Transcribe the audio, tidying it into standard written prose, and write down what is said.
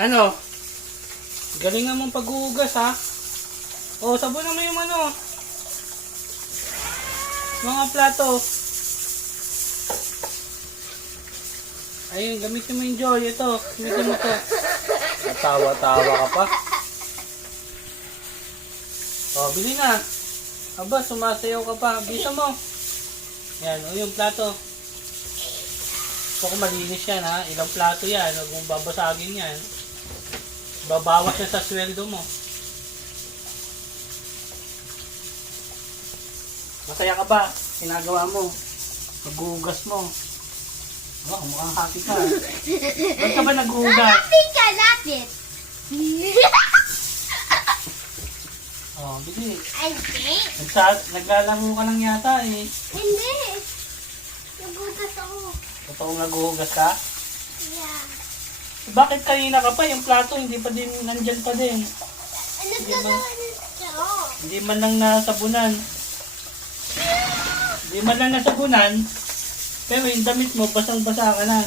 Ano? Galingan mong paghuhugas ha. O, sabunan mo yung ano. Mga plato. Ayun, gamitin mo yung Joy. Ito, gamitin mo to. Tawa-tawa ka pa. O, bili na. Aba, sumasayaw ka pa. Bisa mo. Yan, o yung plato. Gusto ko malinis yan ha. Ilang plato yan. Huwag mong babasagin yan. Babawas yan sa sweldo mo. Masaya ka ba? Ginagawa mo. Paghuhugas mo. Oh, mukhang happy ka. Ba't ka ba naghuhugas? Happy ka, lapit. Oh, bili. I think. Naglalaro ka lang yata eh. Hindi. Nagugas ako. Totoong naghuhugas ka? Yeah. Bakit kanina ka pa? Yung plato hindi pa din nandyan pa din. Ano ka naman ito? Hindi man lang nasabunan. Hindi man lang nasabunan. Pero yung damit mo, basang-basa ka na.